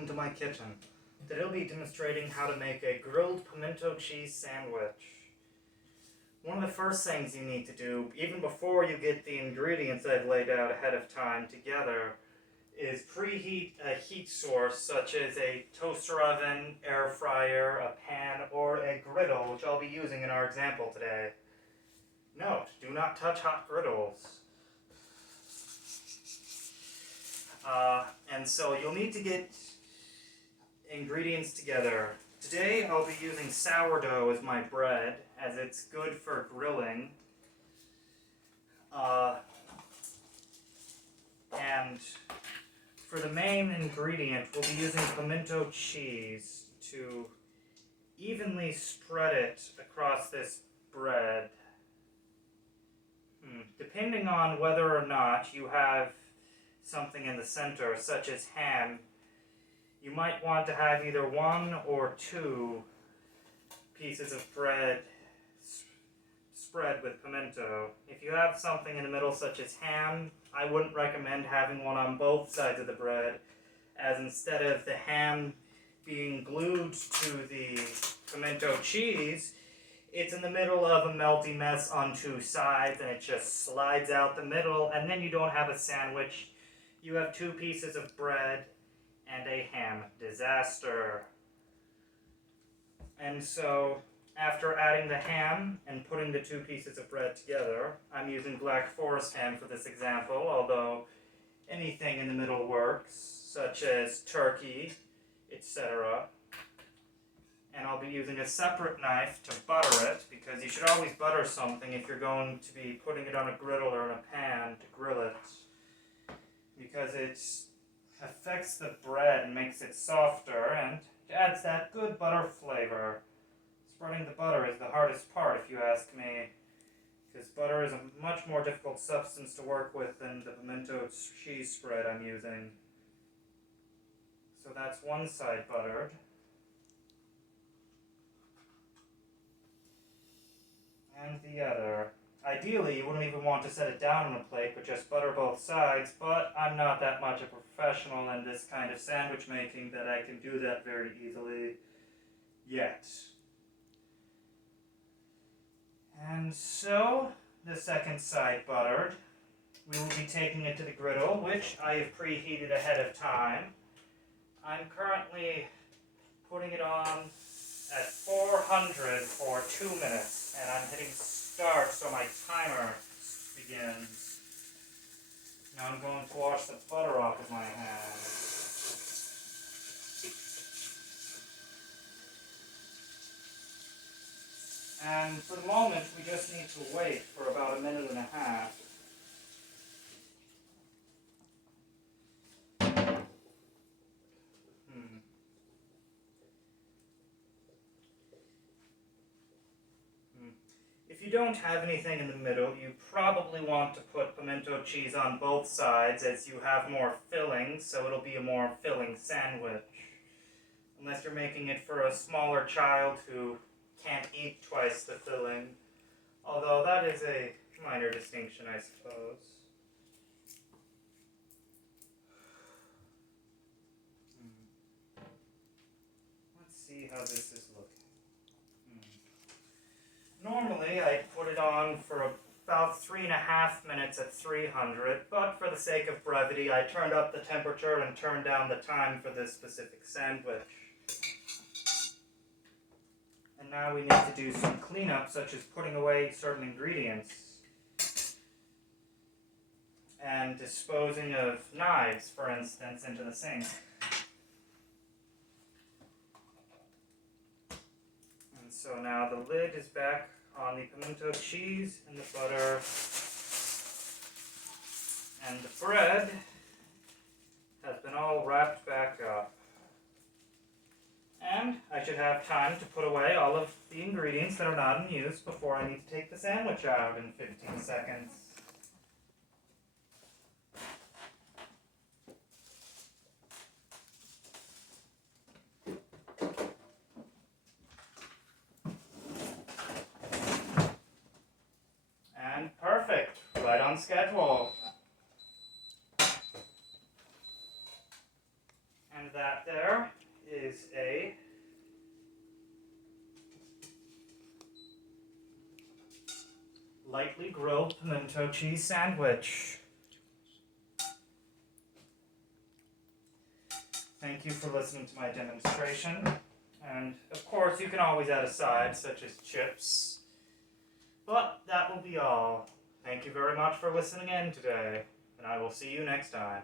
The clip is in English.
welcome to my kitchen. Today I'll be demonstrating how to make a grilled pimento cheese sandwich. One of the first things you need to do, even before you get the ingredients I've laid out ahead of time together, is preheat a heat source such as a toaster oven, air fryer, a pan, or a griddle, which I'll be using in our example today. Note, do not touch hot griddles. And so you'll need to get ingredients together. Today I'll be using sourdough as my bread, as it's good for grilling. And for the main ingredient, we'll be using pimento cheese to evenly spread it across this bread. Depending on whether or not you have something in the center, such as ham, you might want to have either one or two pieces of bread spread with pimento. If you have something in the middle, such as ham, I wouldn't recommend having one on both sides of the bread, as instead of the ham being glued to the pimento cheese, it's in the middle of a melty mess on two sides, and it just slides out the middle, and then you don't have a sandwich. You have two pieces of bread and a ham. Disaster. And so, after adding the ham and putting the two pieces of bread together, I'm using Black Forest ham for this example, although anything in the middle works, such as turkey, etc. And I'll be using a separate knife to butter it, because you should always butter something if you're going to be putting it on a griddle or in a pan to grill it, because it affects the bread and makes it softer and adds that good butter flavor. Spreading the butter is the hardest part, if you ask me, because butter is a much more difficult substance to work with than the pimento cheese spread I'm using. So that's one side buttered. And the other. Ideally, you wouldn't even want to set it down on a plate, but just butter both sides, but I'm not that much a professional in this kind of sandwich making that I can do that very easily yet. And so, the second side buttered, we will be taking it to the griddle, which I have preheated ahead of time. I'm currently putting it on at 400 for 2 minutes, and I'm hitting start so my timer begins. Now I'm going to wash the butter off of my hands. And for the moment, we just need to wait for about a minute and a half. If you don't have anything in the middle, you probably want to put pimento cheese on both sides, as you have more filling, so it'll be a more filling sandwich. Unless you're making it for a smaller child who can't eat twice the filling. Although that is a minor distinction, I suppose. Let's see how this is looking. Normally, I'd put it on for about 3.5 minutes at 300, but for the sake of brevity, I turned up the temperature and turned down the time for this specific sandwich. And now we need to do some cleanup, such as putting away certain ingredients and disposing of knives, for instance, into the sink. So now the lid is back on the pimento cheese and the butter, and the bread has been all wrapped back up. And I should have time to put away all of the ingredients that are not in use before I need to take the sandwich out in 15 seconds. Perfect, right on schedule. And that there is a lightly grilled pimento cheese sandwich. Thank you for listening to my demonstration. And of course, you can always add a side, such as chips. But that will be all. Thank you very much for listening in today, and I will see you next time.